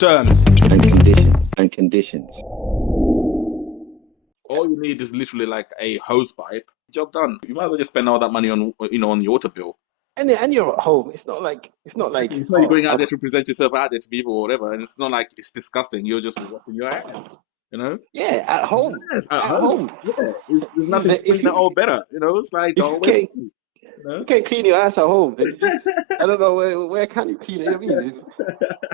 Termz. Conditions. All you need is literally like a hose pipe. Job done. You might as well just spend all that money on on your water bill. And you're at home. It's not like It's not you oh going out there to present yourself out there to people or whatever, and it's not like it's disgusting. You're just washing your hands, you know? yeah, at home. Yes, at At home. home. Yeah, there's You nothing if cleaner you or better. It's like if you don't waste can't money. you can't clean your ass at home, then I don't know where can you clean it. You know what I mean?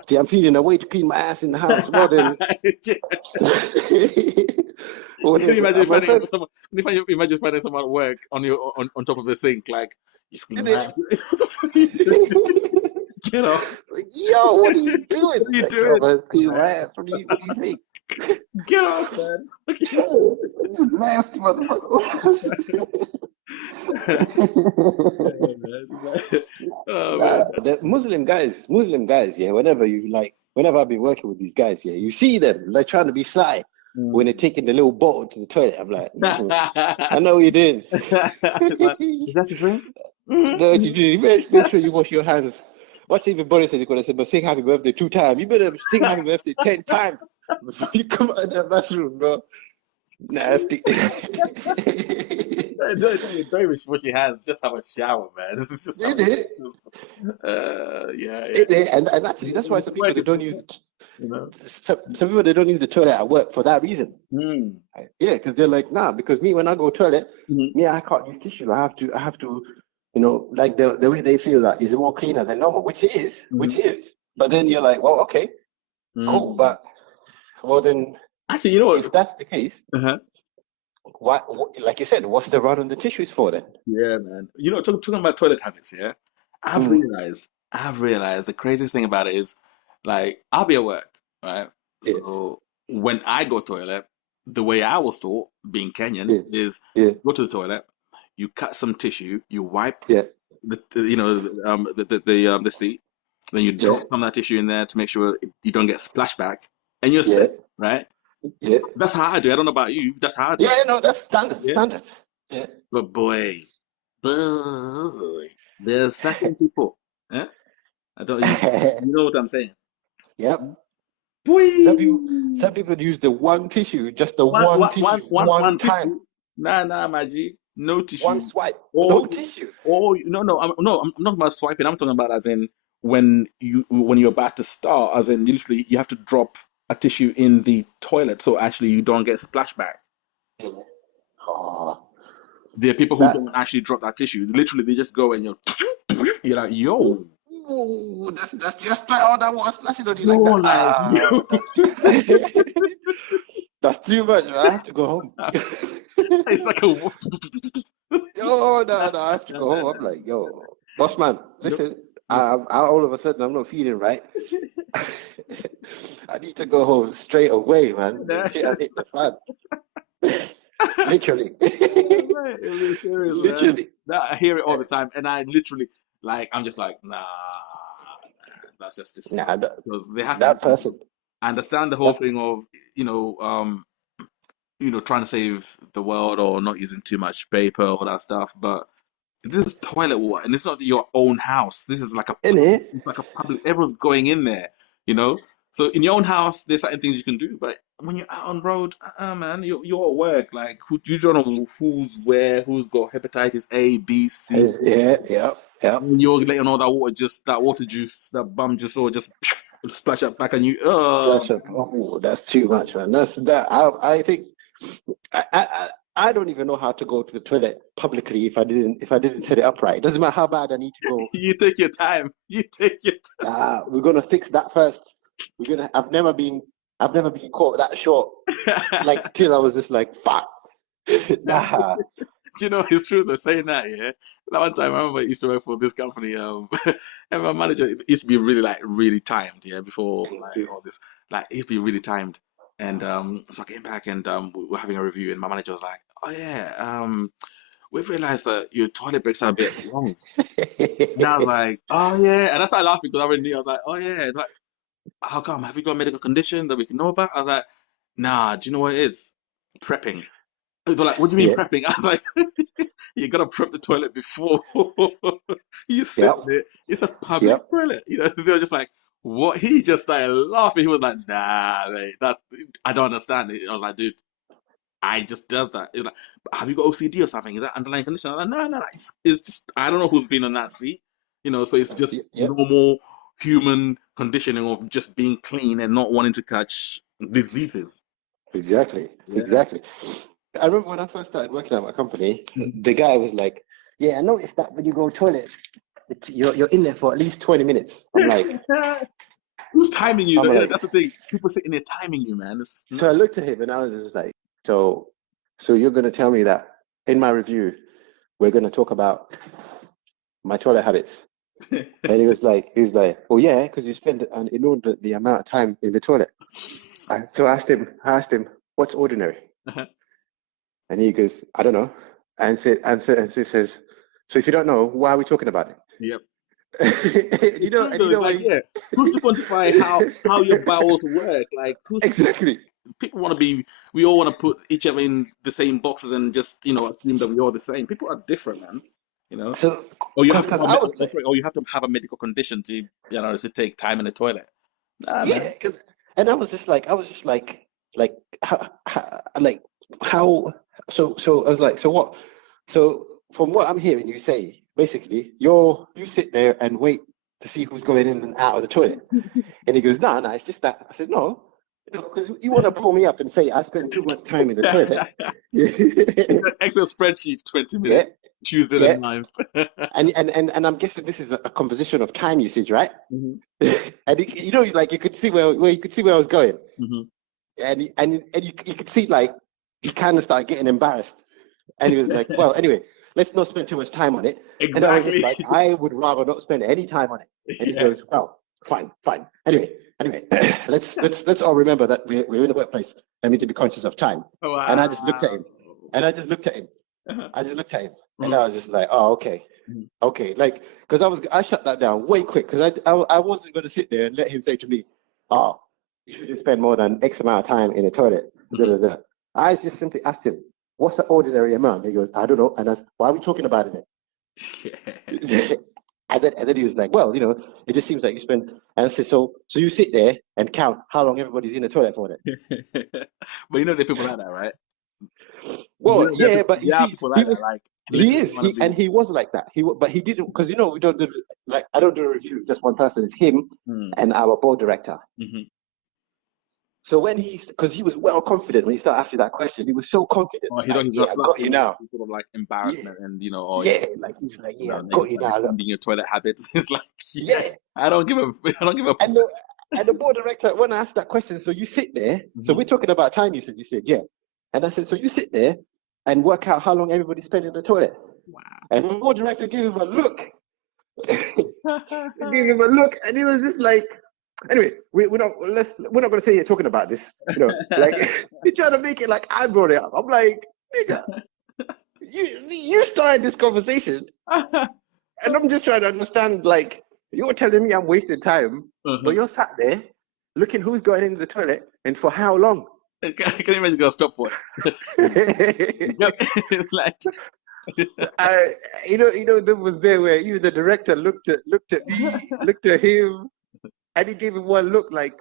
See, I'm feeling a way to clean my ass in the house more than more Can you than imagine my finding friend. someone? Can you imagine finding someone at work on top of the sink, like just clean Isn't my it? ass? What the fuck are you doing? Get off! Like, yo, what are you doing? What are you Like, yo, doing? man, clean my Man? ass. What do you think? Get off, man! You nasty motherfucker. Yeah, man. It's like, oh Nah, man. the Muslim guys, yeah. Whenever I've been working with these guys, yeah, you see them like trying to be sly when they're Mm. taking the little bottle to the toilet. I'm like, I know what you're doing. It's like, is that your drink? No, you do. You better make sure you wash your hands. What's even Boris said? He's gonna say, but sing happy birthday 2 times. You better sing happy birthday 10 times before you come out of that bathroom, bro. Nasty. Don't even wash your hands. Just have a shower, man. This is just It is. yeah, yeah. It is. And actually, that's why some people Work they is don't use you know. some people they don't use the toilet at work for that reason. Mm. Right? Yeah, because they're like, nah, because me when I go toilet, Mhm. me I can't use tissue. I have to, like the way they feel that is more cleaner than normal, which it is, which Mhm. is. But then you're like, well, okay, cool, Mm. but well then, Actually, you know what? if that's the case, Uh-huh. what like you said, what's the run on the tissues for then? Yeah, man. Talking about toilet habits, yeah. Mm, I've realized the craziest thing about it is, like, I'll be at work, right? yeah, So when I go toilet, the way I was taught, being Kenyan, yeah, is yeah, go to the toilet, you cut some tissue, you wipe yeah, the seat, then you yeah, drop some of that tissue in there to make sure you don't get splashback, and you're yeah, set, right? yeah, That's how I do it. I don't know about you. That's how I do it. yeah. No, that's standard, Yeah. standard. Yeah. But boy, there's certain people. Eh? I don't. You know what I'm saying? Yep. Some Boy, people, some people use the one tissue, just the one tissue, one one time, tissue. Nah, my G. No one tissue. swipe, Or, no tissue. no. I'm not about swiping. I'm talking about as in when you're about to start, as in literally you have to drop a tissue in the toilet, so actually you don't get splashback. Yeah. Oh, There are people who that. don't actually drop that tissue. Literally, they just go and you're like, yo, Ooh, that's just like all that was splashing on you no, like that. like yo. That's too much, man. I have to go home. It's like a Oh no, I have to go home. I'm like, yo, boss man, no, listen. no. All of a sudden I'm not feeling right. I need to go home straight away, man. The shit has hit the fan. Literally. Man, it was serious, man. Literally. That, I hear it all the time, and I literally like I'm just like, nah, man, that's just Nah, disgusting because there has to be that person. I understand the whole That thing of trying to save the world or not using too much paper, all that stuff, but this is toilet water, and it's not your own house. This is like a in public, it. it's like a public. Everyone's going in there, you know. So in your own house, there's certain things you can do, but when you're out on road, man, you're at work. Like you don't know who's where, who's got hepatitis A, B, C. Yeah, yep, yep. And you're letting all that water juice, that bum juice, or just splash up back on you. Splash up. Oh, that's too much, man. That's that. I think I don't even know how to go to the toilet publicly if I didn't set it up right. It doesn't matter how bad I need to go. You take your time. You take your We're gonna fix that first. We're gonna. I've never been caught that short. time. Like till I was just like, fuck. Nah. Do you know it's true they're saying that, yeah? That one time I remember I used to work for this company, and my manager used to be really timed, yeah, before like all this. Like it used to be really timed. And so I came back and we were having a review and my manager was like, oh yeah, we've realized that your toilet breaks are a bit long. And I was like, oh yeah, and I started laughing because I already knew. I was like, oh yeah, it's like, how come? Have you got a medical condition that we can know about? I was like, nah, do you know what it is? Prepping. They're like, what do you mean Yeah. prepping? I was like, you gotta prep the toilet before you sit Yep. there. It's a public Yep. toilet. They were just like, What he just started laughing. He was like, "Nah, mate, that I don't understand it." I was like, "Dude, I just does that." It's like, "Have you got OCD or something? Is that underlying condition?" I was like, "No, no, it's just I don't know who's been on that seat, So it's just Yep, normal human conditioning of just being clean and not wanting to catch diseases." exactly, Yeah. exactly. I remember when I first started working at my company, the guy was like, "Yeah, I noticed that when you go toilet, you're in there for at least 20 minutes." Who's timing you? I'm like, That's the thing. People sitting there timing you, man. It's so I looked at him and I was just like, "So, so you're gonna tell me that in my review we're gonna talk about my toilet habits?" And he's like, "Oh yeah, because you spend an inordinate amount of time in the toilet." So I asked him, "What's ordinary?" And he goes, "I don't know." And so he says, "So if you don't know, why are we talking about Yep. it?" It's true And though. you It's know like, when yeah, who's to quantify how your bowels work? Like, who's to exactly. people want to be? We all want to put each other in the same boxes and just assume that we're all the same. People are different, man. You know, So, or you have to because have a I was like, sorry, or you have to have a medical condition to to take time in the toilet. Nah, yeah, man. because, and I was just like, like how, so I was like, so what? So from what I'm hearing you say, basically, you sit there and wait to see who's going in and out of the toilet. And he goes, "No, no, it's just that." I said, "No, because you want to pull me up and say I spend too much time in the toilet." Excel spreadsheet, 20 Yeah, minutes, Tuesday the yeah. 9th. And I'm guessing this is a composition of time usage, right? Mhm, And like you could see where you could see where I was going, mhm. and you could see like he kind of started getting embarrassed, and he was like, "Well, anyway, let's not spend too much time on it." And I was just Exactly. like, "I would rather not spend any time on it." And he Yeah. goes, "Well, fine, fine. Anyway, let's all remember that we're in the workplace and we need to be conscious of time." And I just looked at Wow. him, and I just looked at him, I just looked at him, and Mhm, I was just like, "Oh, okay." mhm. Okay, like, because I shut that down way quick because I wasn't going to sit there and let him say to me, "Oh, you shouldn't spend more than X amount of time in the toilet." Da, Mhm. da, da. I just simply asked him, "What's the ordinary amount?" He goes, "I don't know." And I said, "Why are we talking about it Yeah. then?" And then he was like, "Well, it just seems like you spend." And I said, "So you sit there and count how long everybody's in the toilet for then?" But there are people like that, right? Well, yeah, but you There are see, people like that. Like they he just is, want to and be. he was like that. But he didn't, because we don't do, like, I don't do a review, just one person. It's him Mm, and our board director. mhm. So because he was well confident when he started asking that question, he was so confident, Or like, he's "Yeah, not I got flustered. you now." Sort of like Yeah, embarrassment and or yeah, like he's like, "Yeah, I got you now. Look, defending your toilet habits. It's like, yeah, yeah. I don't give a I don't give a. And the board director, when I asked that question, so you sit there. So Mhm. we're talking about time. You said, "Yeah," and I said, "So you sit there and work out how long everybody's spending in the toilet." Wow. And the board director gave him a look. He gave him a look, and he was just like, anyway, we're not gonna say you're talking about this, like he trying to make it like I brought it up. I'm like, "Nigga, you started this conversation, and I'm just trying to understand. Like, you're telling me I'm wasting time, but Uh-huh. you're sat there looking who's going into the toilet and for how long." Can you imagine? Go stopwatch. Yep. It's like. I, there was there where even the director looked at me, looked at him, and he gave him one look like,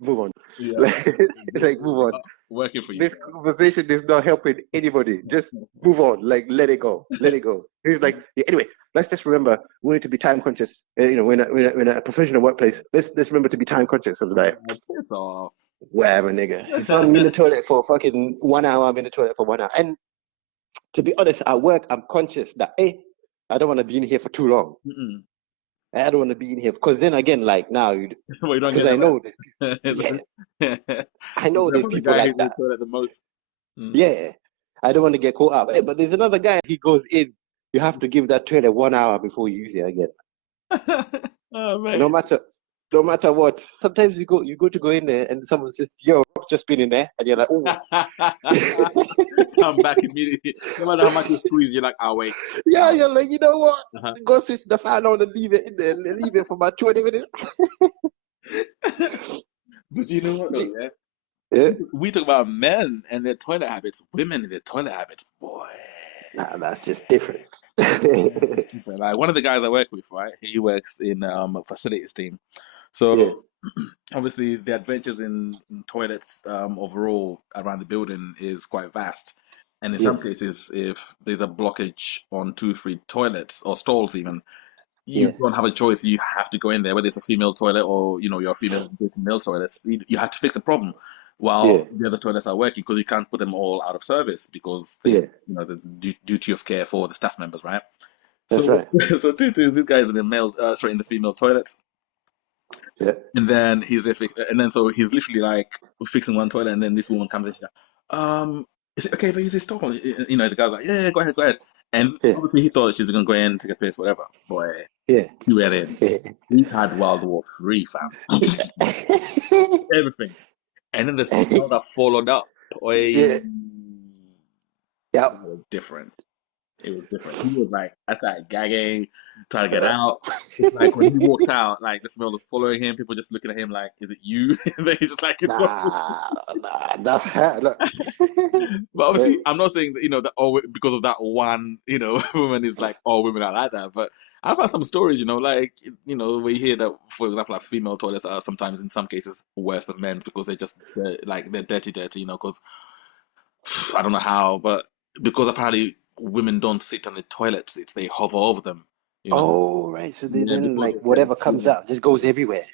"Move on," Yeah. like, like, "Move on. Working for This yourself. conversation is not helping anybody. Just move on. Like, let it go. Let it go." He's like, "Yeah, anyway, let's just remember we need to be time conscious. We're in a professional workplace. Let's remember to be time conscious." I was like, Piss off. "Whatever, nigga. If I'm in the toilet for fucking 1 hour, I'm in the toilet for 1 hour." And to be honest, at work, I'm conscious that I don't want to be in here for too long. Mm-mm. I don't want to be in here because then again, like now, Well, you don't because get I that know this. back. Yeah, Except I know there's for the people guy like who's in the that. toilet the most. Mm. Yeah, I don't want to get caught up. But there's another guy. He goes in. You have to give that trailer 1 hour before you use it again. Oh And man. no matter what. Sometimes you go to go in there, and someone says, "Yo, I've just been in there," and you're like, "Oh." Come back immediately. No matter how much you squeeze, you're like, oh wait. Yeah, you're like, "You know what? Uh-huh. Go switch the fan on and leave it in there. Leave it for about 20 minutes." But you know what though, yeah? Yeah, We talk about men and their toilet habits, women and their toilet habits. Boy. nah, that's just different. Like one of the guys I work with, right? He works in a facilities team. Yeah. So obviously the adventures in toilets overall around the building is quite vast. And in Yeah. some cases, if there's a blockage on two, three toilets or stalls even, you Yeah. don't have a choice. You have to go in there, whether it's a female toilet or you're a female male toilets. You have to fix the problem Yeah. while the other toilets are working because you can't put them all out of service because they, Yeah. the duty of care for the staff members, right? That's So, right. so Tutu, this guy is in the in the female toilets, Yeah. and then and then so he's literally like fixing one toilet, and then this woman comes in. She's like, is it okay if I use this stall? The guy's like, yeah, go ahead, go ahead. And Yeah. obviously he thought she's gonna go in, take a piss, whatever. Boy, Yeah. you went in. We had Wild War 3, fam. Everything. And then the smell that followed up, boy, Yeah. Yeah. it was different. It was different. He was like, I started gagging, trying to get out. It's like when he walked out, like the smell was following him. People just looking at him like, "Is it you?" And then he's just like, "It's not." Nah, that's her. Look. But obviously, I'm not saying that that all because of that one woman is like all women are like that. But I've had some stories, like where you hear that, for example, like female toilets are sometimes in some cases worse than men because they're just like they're dirty, because I don't know how, but because apparently women don't sit on the toilet seats, they hover over them. You know, Oh, right. So they yeah, then because like of the whatever comes yeah. out just goes everywhere.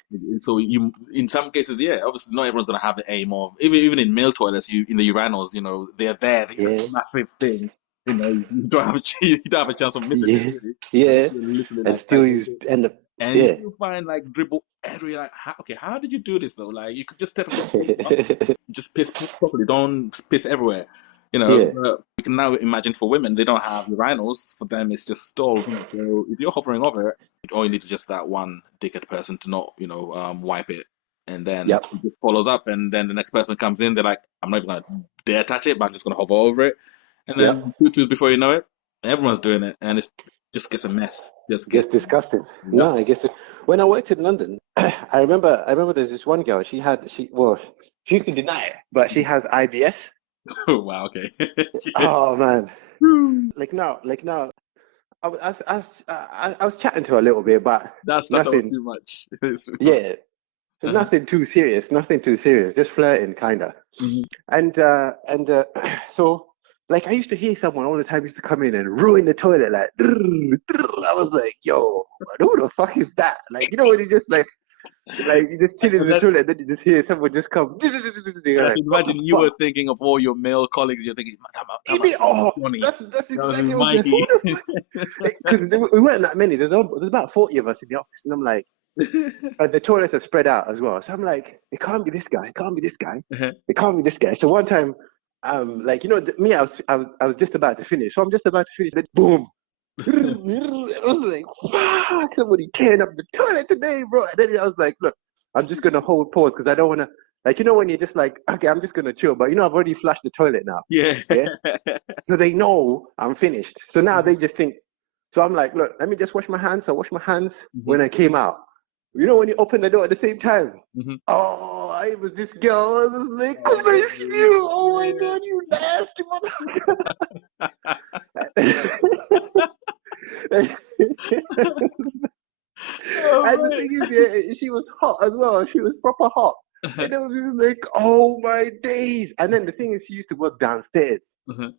So in some cases, yeah, obviously not everyone's gonna have the aim of even in male toilets, in the urinals, they're there. It's a Yeah. massive thing. You don't have you don't have a chance of missing it Yeah. really. Yeah. You're literally And like still trying to you do it. end up. And you Yeah. still find like dribble everywhere. Like, how did you do this though? Like, you could just step on the just piss properly. Don't piss everywhere. Yeah. But we can now imagine for women, they don't have urinals. For them, it's just stalls. So if you're hovering over it, all you need is just that one dickhead person to not, wipe it. And then Yep. it just follows up. And then the next person comes in, they're like, I'm not even going to dare touch it, but I'm just going to hover over it. And then Yep. two twos before you know it, everyone's doing it. And it just gets a mess. Just get, Gets disgusting. yep. No, I guess when I worked in London, I remember there's this one girl. She used to deny it, but she has IBS. Wow, okay. Oh man. Yeah. Like now, I was chatting to her a little bit, but That was nothing. too much. Yeah, Uh-huh. nothing too serious. Nothing too serious. Just flirting, kinda. Mhm. And so like I used to hear someone all the time used to come in and ruin the toilet like I was like, yo, who the fuck is that? Like, when you just like you just chilling in And the then, toilet and then you just hear someone just come. and You're I like, can what the imagine you were fuck? thinking of all your male colleagues. You're thinking, that You must mean, be oh, Johnny. that's That must be exactly what I was like. Mikey. Who the fuck? Because we weren't that many. There's about 40 of us in the office, and I'm like, and the toilets are spread out as well. So I'm like, it can't be this guy. It can't be this guy. It can't be this guy. So one time, like me, I was just about to finish. So I'm just about to finish. Then boom. I was like, fuck, somebody tearing up the toilet today, bro. And then I was like, look, I'm just gonna hold pause because I don't wanna, like, when you're just like, okay, I'm just gonna chill, but I've already flushed the toilet now. Yeah. Yeah. So they know I'm finished. So now they just think. So I'm like, look, let me just wash my hands. So I washed my hands Mhm, when I came out. When you open the door at the same time. mhm. Oh, I was this girl. I was like, oh my you. Oh my god, you nasty motherfucker. Oh, And the right. thing is, yeah, she was hot as well. She was proper hot. And it was just like, oh my days. And then the thing is, she used to work downstairs. Mhm.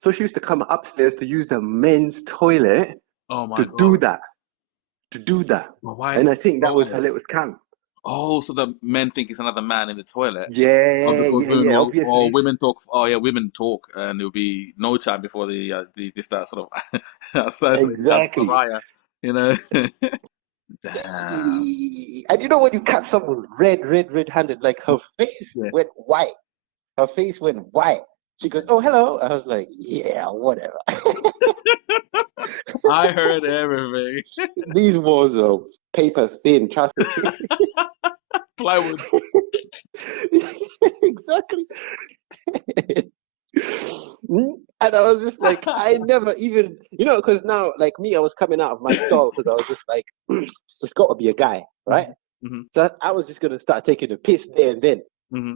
So she used to come upstairs to use the men's toilet Oh to my do God. that. To do that. Well, why? And I think that was her Why? little scam. Oh, so the men think it's another man in the toilet. Oh, Yeah, because yeah, women yeah. will, or Obviously. women talk. Oh yeah, women talk, and it'll be no time before they start sort of assassinating that Exactly. fire. You know. Damn. And when you catch someone red-handed, like her face Yeah. went white. Her face went white. She goes, "Oh, hello." I was like, "Yeah, whatever." I heard everything. These walls are paper thin, trust me. Plywood. Exactly. And I was just like, I never even, because now, like me, I was coming out of my stall because I was just like, there's got to be a guy, right? Hmm. So I was just gonna start taking a piss there and then. Hmm.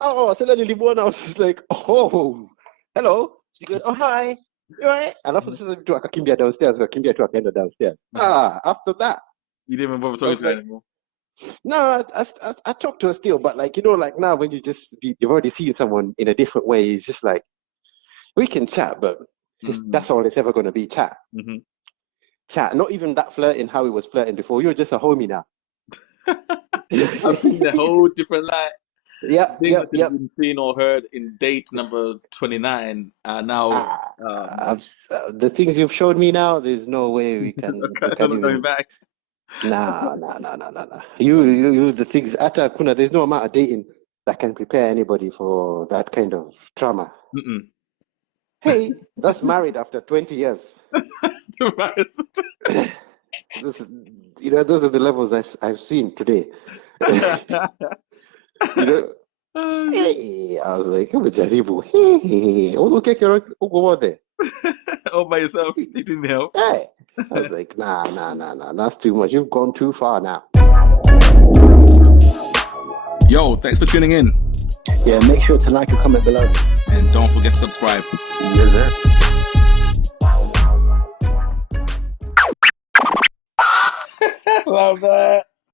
Oh, suddenly one, I was just like, oh, hello. She goes, oh, hi. You all right? And after this, I came downstairs. I came to downstairs. Hmm. After that, You didn't even bother I talking was to her like, anymore. No, I talk to her still, but like like now when you've already seen someone in a different way, it's just like we can chat, but that's all it's ever going to be, chat. Mm-hmm. Chat. Not even that flirting how it was flirting before. You're just a homie now. I've seen a whole different light. Yep, Things that yep, could have yep. been seen or heard in date number 29 are now The things you've showed me now, there's no way we can not going even. back. Nah. You the things Ata Kuna, there's no amount of dating that can prepare anybody for that kind of trauma. Mm-mm. Hey, that's married after 20 years. This is, those are the levels I've seen today. Hey, I was like, umejaribu. Hey, uko there. All by yourself. It didn't help. Hey, I was like, nah. That's too much. You've gone too far now. Yo, thanks for tuning in. Yeah, make sure to like and comment below. And don't forget to subscribe. Yes, sir.